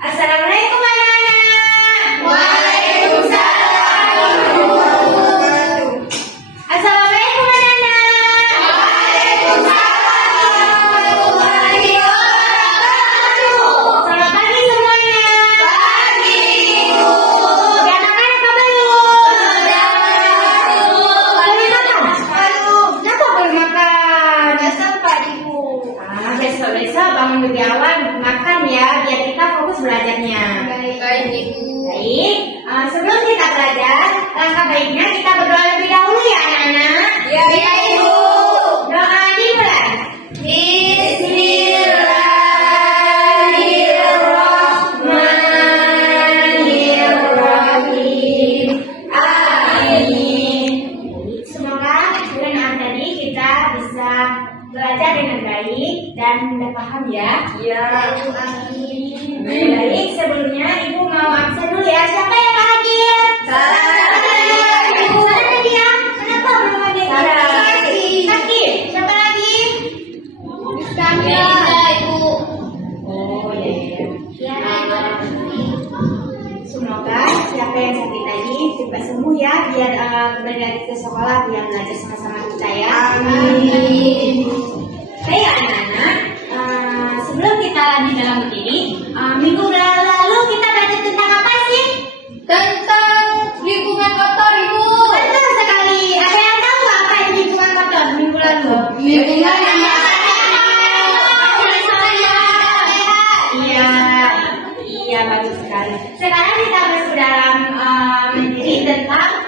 Assalamualaikum anak-anak. Waalaikumsalam. Assalamualaikum anak-anak. Selamat pagi semuanya. Udah makan apa belum? Belum makan? Kenapa belum makan? Besok-besok bangun lebih awal makan ya, biar kita fokus belajarnya. Baik, sebelum kita belajar, langkah baiknya kita berdoa lebih dahulu ya anak-anak. Ya, Ibu. Doa dimulai. Bismillahirrahmanirrahim. Amin. Semoga dengan tadi kita bisa belajar dengan baik dan mudah paham ya. Ya. Amin. Baik, sebelumnya Ibu mau absen dulu ya. Siapa yang hadir? Ibu. Mana dia? Kenapa belum hadir? Sakit. Siapa lagi? Oh iya. Semoga siapa yang sakit tadi cepat sembuh ya, biar kembali lagi ke sekolah biar belajar sama-sama kita ya. Amin. Baik anak-anak, sebelum kita di dalam materi, minggu lalu kita belajar tentang apa sih? Tentang lingkungan kotor, Ibu. Betul sekali. Ada yang tahu apa itu lingkungan kotor minggu lalu? Lingkungan yang Iya, bagus sekali. Sekarang kita masuk dalam materi tentang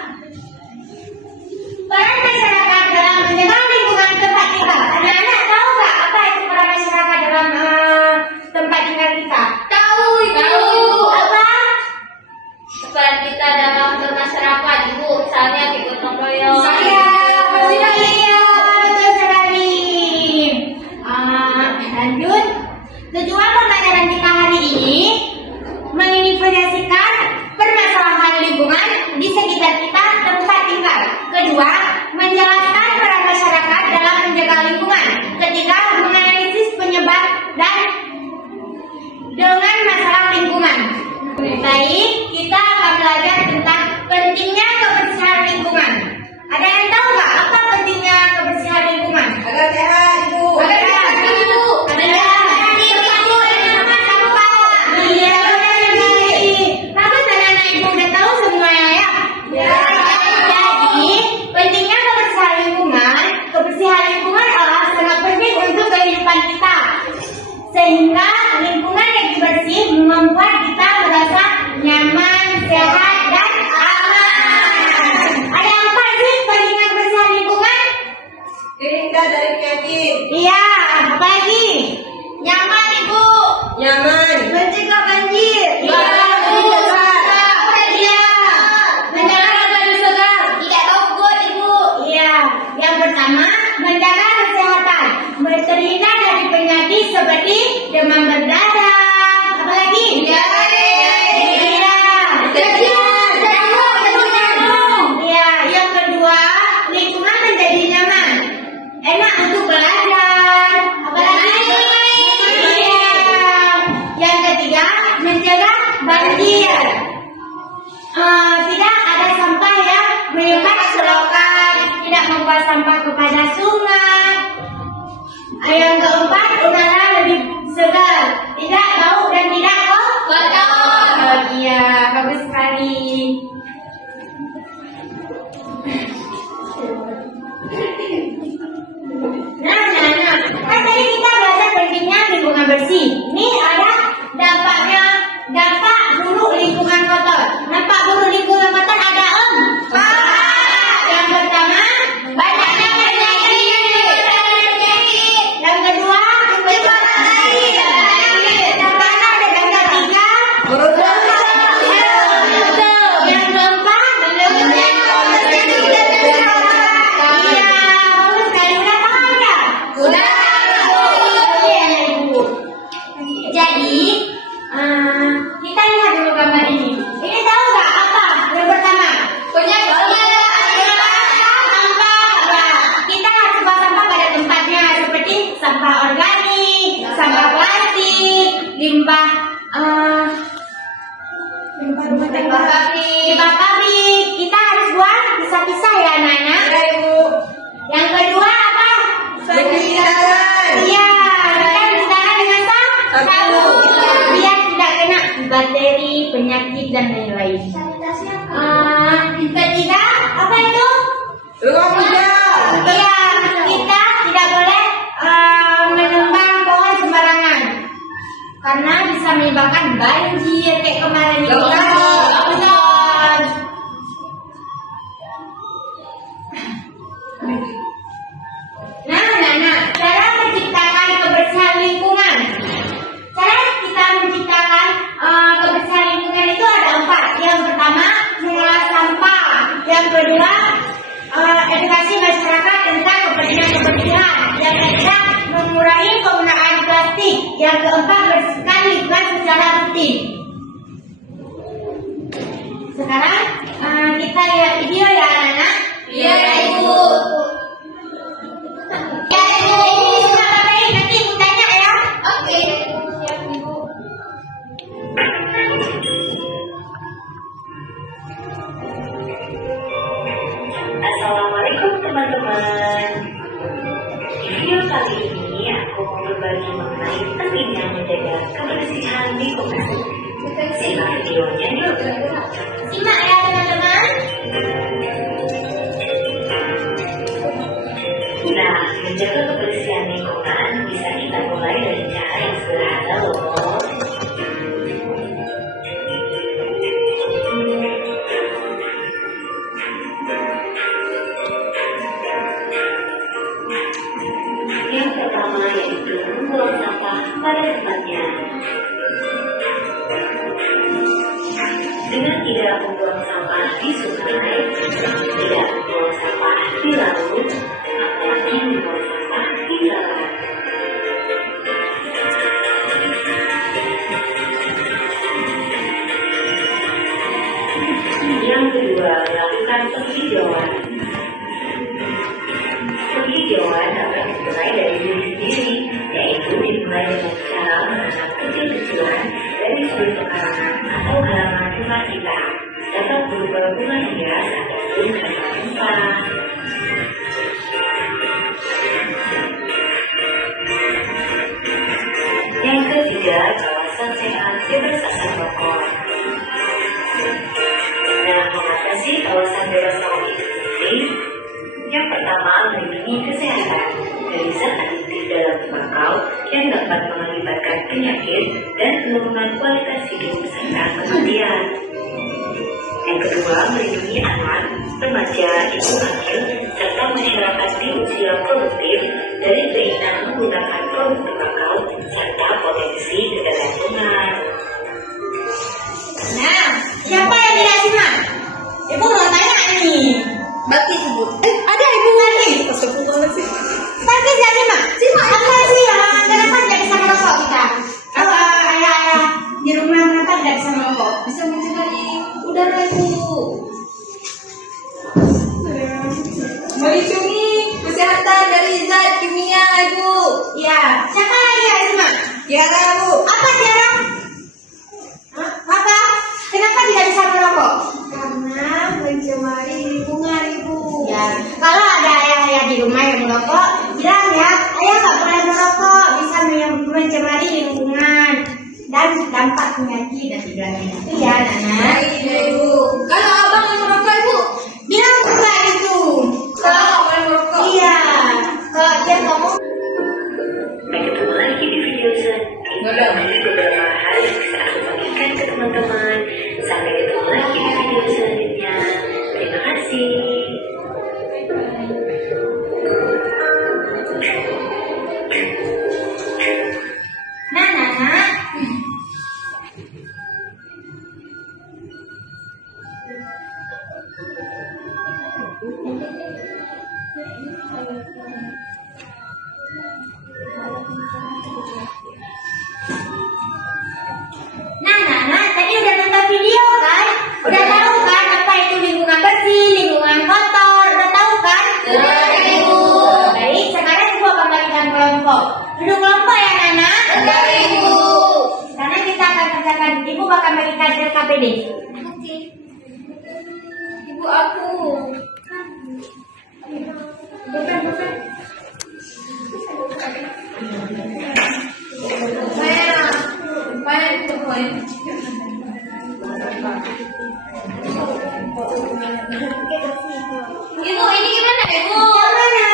peran masyarakat dalam menjaga lingkungan tempat tinggal. Anak-anak tahu nggak apa itu peran masyarakat dalam tempat tinggal kita? Tahu, Ibu. Apa? Peran kita dalam bermasyarakat, Ibu. Misalnya di gotong royong. Iya, betul sekali. Lanjut. Tujuan pembelajaran kita hari ini menginvestasikan permasalahan lingkungan di sekitar kita tempat tinggal. Kedua, menjelaskan peran masyarakat dalam menjaga lingkungan. Ketiga, menganalisis penyebab dan dengan masalah lingkungan. Baik, kita akan belajar tentang pentingnya kebersihan lingkungan. Ada yang tahu nggak apa pentingnya kebersihan lingkungan? Agar sehat, Ibu. Agar sehat, Ibu. Iya, benar sekali. Bagus anak-anak Ibu udah tahu semuanya ya. Ya. Jadi, pentingnya kebersihan lingkungan adalah sangat penting untuk kehidupan kita. Sehingga lingkungan yang bersih membuat kita merasa nyaman, sehat, dan aman. Ada apa sih pentingnya kebersihan lingkungan? Terhindar dari penyakit. Iya, apa lagi? Nyaman, Ibu. Nyaman. Mencegah banjir. Iya, Apa dia? Menjaga badan segar. Tidak togut, Ibu. Iya, yang pertama menjaga kesehatan, terhindar dari penyakit seperti demam berdarah. Apa lagi? Iya. Iya, yang kedua lingkungan menjadi nyaman, enak untuk belajar. Apa lagi? Iya. Yang ketiga mencegah banjir. Tidak ada sampah yang menyumbat selokan, tidak membuat sampah kepada sungai. Yang keempat, udara lebih segar, tidak bau dan tidak kotor. Oh iya, bagus sekali. Nah, kan tadi kita belajar pentingnya lingkungan bersih. Ini ada dampaknya, dampak buruk lingkungan kotor. Dampak buruk lingkungan kotor ada yang pertama, banyaknya penyakit. Yang kedua, pencemaran air. Yang ketiga, yang keempat, iya, bagus sekali. Udah paham ya? Udah. Oke, Ibu. Jadi, kita lihat dulu gambar ini. Ini tahu nggak apa limbah limbah pabrik. Kita harus buang pisah-pisah ya anak-anak. Ya, Ibu. Yang kedua apa? Cuci tangan. Iya, kita cuci tangan dengan sabun biar tidak kena bakteri, penyakit dan lain-lain. Ketiga apa itu? Ruang hijau. Iya, kita tidak boleh menebang pohon sembarangan karena bisa menyebabkan banjir kayak kemarin itu. Betul. Nah, cara menciptakan kebersihan lingkungan. Cara kita menciptakan kebersihan lingkungan itu ada 4. Yang pertama, mengolah sampah. Yang kedua, edukasi masyarakat tentang kebersihan. Yang ketiga, mengurangi penggunaan plastik. Yang keempat, bersihkan lingkungan secara rutin. Sekarang kita lihat video ya anak-anak. Iya, Ibu. Ya Ibu, ini sudah ngapain? Nanti Ibu tanya ya. Oke, siap Ibu. Assalamualaikum teman-teman. Di video kali ini aku mau berbagi mengenai pentingnya menjaga kebersihan lingkungan. Simak videonya yuk. Simak ya teman-teman. Nah, menjaga kebersihan lingkungan bisa kita mulai dari cara yang sederhana loh. Yang pertama yaitu membuang sampah pada tempatnya. Dengan tidak membuang sampah di sungai, tidak membuang sampah di laut, apalagi membuang sampah di jalan. Yang kedua, lakukan penghijauan. Penghijauan dapat dimulai dari diri sendiri, yaitu dimulai dengan cara menanam kecil-kecilan dari sudut pekarangan atau halaman rumah kita. Dapat berupa bunga hias ataupun kacang mentah. Yang ketiga, kawasan sehat bebas asap rokok. Nah, mengapa sih kawasan bebas rokok itu penting? Yang pertama, melindungi kesehatan dari zat adiktif dalam tembakau yang dapat mengakibatkan penyakit dan penurunan kualitas hidup serta kematian. Yang kedua, melindungi anak, remaja, ibu hamil, serta masyarakat di usia produktif dari keinginan menggunakan produk tembakau serta potensi ketergantungan. Nah, siapa yang tidak simak? Ibu mau tanya nih. Bagi Ibu. Ada Ibu lagi. Astagfirullahaladzim. Tapi tidak simak. Simak apa sih ya? Kenapa tidak bisa merokok kita? Kalau ayah-ayah di rumah kenapa tidak bisa merokok? Bisa mencegah udara Ibu. Melindungi kesehatan dari zat kimia, Ibu. Iya. Siapa lagi yang simak? Tiara, Bu. Apa Tiara? Apa? Kenapa tidak bisa merokok? Karena mencemari lingkungan, Ibu. Ya, kalau ada ayah-ayah di rumah yang merokok, bilang ya, ayah nggak boleh merokok, bisa mencemari lingkungan dan dampak penyakit dan sebagainya. Itu ya, Nana. Baik, Ibu. Kalau abang mau merokok, Ibu. Bilang juga itu. Kalau nggak boleh merokok. Iya, kalau dia ngomong. Sampai ketemu lagi di video selanjutnya. Ini beberapa hal yang bisa aku bagikan ke teman-teman. Sampai ketemu lagi di video selanjutnya. Terima kasih. Nah, Nana. Nah, Nana, tadi udah nonton video kan? APD. Oke. Ibu aku. Mana itu poin? Ibu, ini gimana ibu? Yang mana?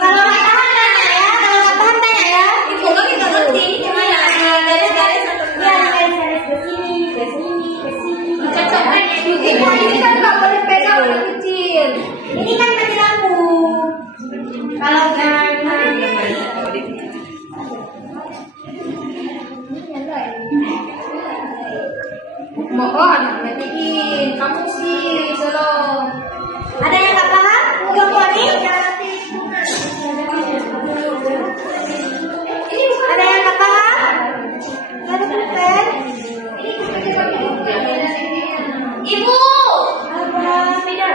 Kalau nggak tahan tanya ya, kalau nggak tahan tanya ya. Ibu kan kita ngerti ini gimana? Garis-garis atau Ya, gimana? garis-garis ke sini, ke sini, ke sini. Cocokkan ya ibu. Ini kan nggak boleh pegang anak kecil. Ini kan mati lampu. Kalau jangan Mohon matiin. Kamu sih solo. ada yang nggak paham? Kelompok ini? Ada yang nggak paham? Nggak ada pulpen? Ibu. Apa? Beda.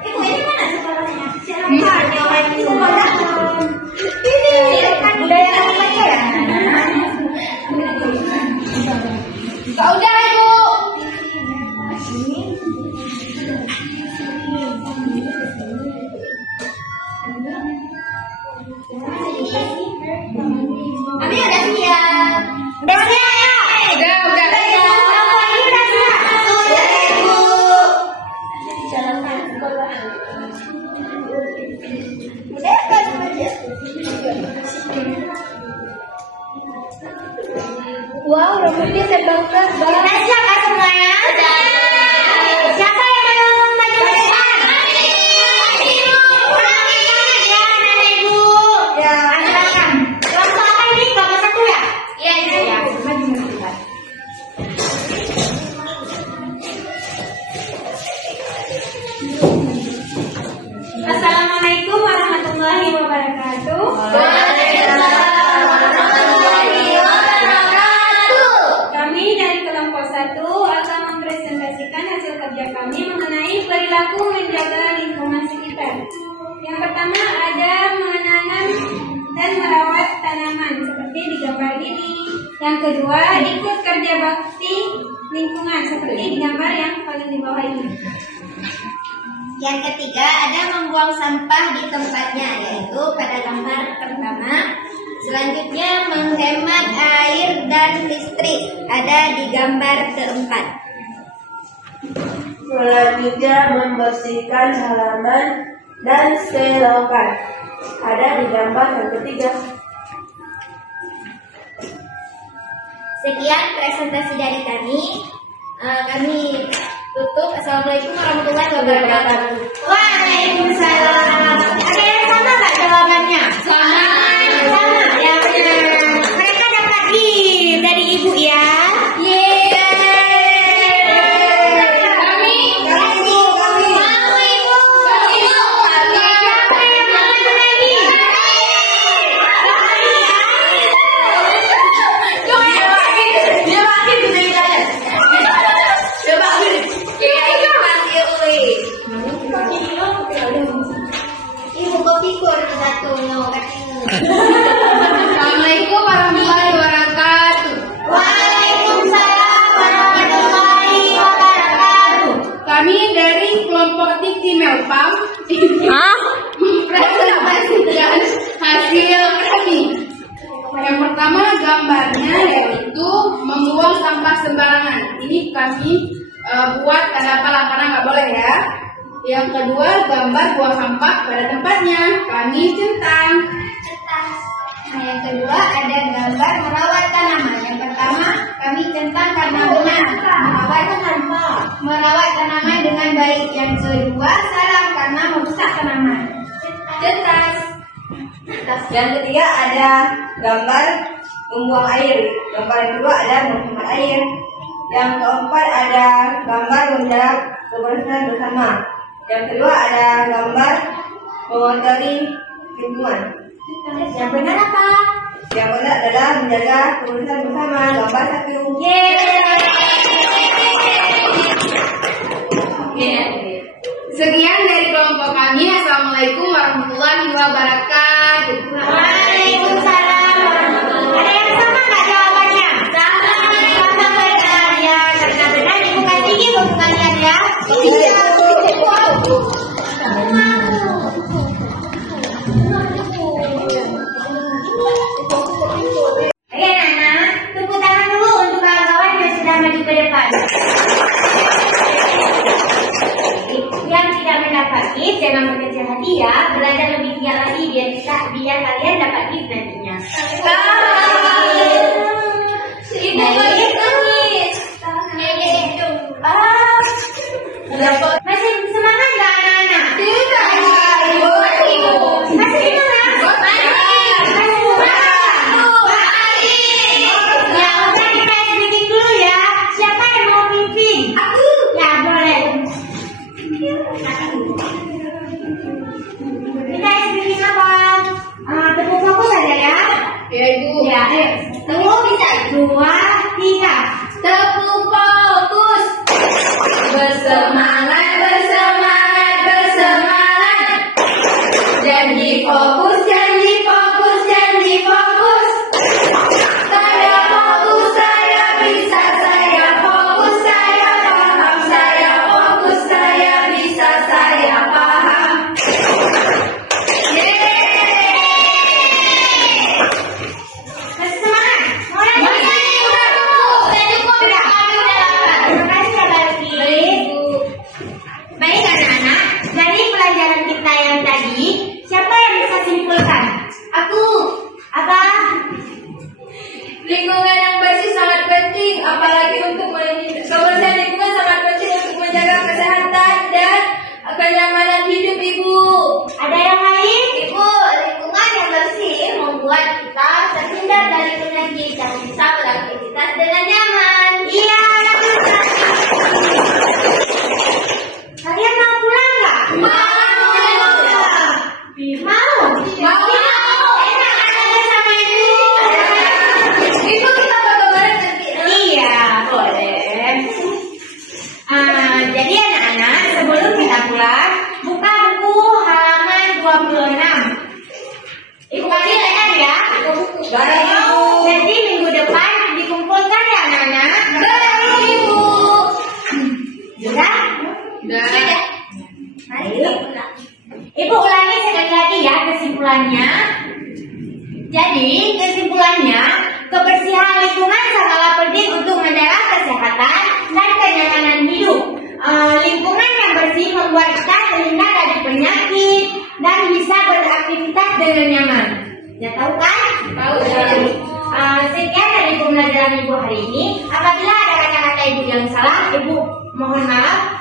Ibu ini mana sekolahnya? Silakan jawaban itu mana? Ini kan budaya kamu baca ya? Gak udah ibu. Abi udah siap. Udah siap ya? Udah. Kelompok ini udah siap? Sudah ibu. Udah kan aja. Wow, rambutnya tebal-tebal. Udah siap kan semuanya? Siapa yang belum maju ke depan? Ya, nenek ibu. Ya. Silakan. Kelompok apa ini? Kelompok satu ya? Iya, ibu. Ya, maju ke depan. Assalamualaikum warahmatullahi wabarakatuh. Waalaikumsalam warahmatullahi wabarakatuh. Kami dari kelompok 1 akan mempresentasikan hasil kerja kami mengenai perilaku menjaga lingkungan sekitar. Yang pertama ada menanam dan merawat tanaman seperti di gambar ini. Yang kedua ikut kerja bakti lingkungan seperti di gambar yang paling di bawah ini. Yang ketiga ada membuang sampah di tempatnya, yaitu pada gambar pertama. Selanjutnya menghemat air dan listrik, ada di gambar keempat. Selanjutnya membersihkan halaman dan selokan. Ada di gambar yang ketiga. Sekian presentasi dari kami. Kami tutup. Assalamualaikum warahmatullahi wabarakatuh. Waalaikumsalam. Ada yang sama nggak jawabannya? Sama. Ya benar. Mereka dapat I dari ibu ya. Kami. Mau ibu. Siapa yang mau lagi? Ibu kopi kur satu no Assalamualaikum warahmatullahi wabarakatuh. Waalaikumsalam warahmatullahi wabarakatuh. Kami dari kelompok Tiki Melpam mempresentasikan hasil kami. Yang pertama gambarnya yaitu membuang sampah sembarangan. Ini kami buat tanda pala karena nggak boleh ya. Yang kedua gambar buang sampah pada tempatnya. Kami centang. Nah, yang kedua ada gambar merawat tanaman. Yang pertama kami centang karena benar merawat tanaman dengan baik. Yang kedua salah karena merusak tanaman. Cetas. Yang ketiga ada gambar membuang air. Gambar yang kedua ada menghemat air. Yang keempat ada gambar menjaga kebersihan bersama. Yang kedua ada gambar mengotori lingkungan. Yang benar apa? Yang benar adalah menjaga kebersihan bersama. Gambar 1. Sekian dari kelompok kami. Assalamualaikum warahmatullahi wabarakatuh. Waalaikumsalam warahmatullahi wabarakatuh. Ada yang sama nggak jawabannya? Sama. Sama benar. Oke anak-anak, tepuk tangan dulu untuk kawan-kawan yang sudah maju ke depan. Yang tidak mendapati, jangan berkecil hati ya. Belajar lebih giat lagi biar kalian dapat gift nantinya. Ibu nangis. Masih semangat nggak anak-anak? Masih semangat? Masih semangat? Ya udah kita meeting dulu ya. Siapa yang mau pimpin? Aku. Ya boleh. Kita meeting apa? Tepuk fokus aja ya. Ya Ibu. Ya, ayo. Tepuk bisa. 2, 3. Tepuk fokus. Bersemangat, bersemangat, bersemangat. Janji fokus, janji fokus, janji fokus. Saya fokus, saya bisa, saya fokus, saya paham, saya fokus, saya bisa, saya paham. Masih semangat? Mau lagi? Udah cukup ya? Terima kasih ya Balki. Baik anak-anak, dari pelajaran kita yang tadi, siapa yang bisa simpulkan? Aku. Apa? Lingkungan yang bersih sangat penting, apalagi untuk kebersihan lingkungan sangat penting untuk menjaga kesehatan dan kenyamanan hidup Ibu. Ada yang lain? Ibu, lingkungan yang bersih membuat kita terhindar dari penyakit dan bisa beraktivitas dengan nyaman. Iya, anak muda. Kalian mau pulang nggak? Mau. Enak ada sama ibu. Ibu kita foto bareng nanti. Iya, boleh. Jadi anak-anak, sebelum kita pulang, buka buku halaman 26. Ibu kasih lihat ya. Nanti minggu depan dikumpulkan ya anak-anak. Ibu. Sudah? Dan Mari kita pulang. Ibu ulangi sekali lagi ya kesimpulannya. Jadi kesimpulannya, kebersihan lingkungan sangatlah penting untuk menjaga kesehatan dan kenyamanan hidup. Lingkungan yang bersih membuat kita terhindar dari penyakit dan bisa beraktivitas dengan nyaman. Ya tahu kan? Tahu. Sekian dari pembelajaran Ibu hari ini. Apabila ada kata-kata Ibu yang salah, Ibu mohon maaf.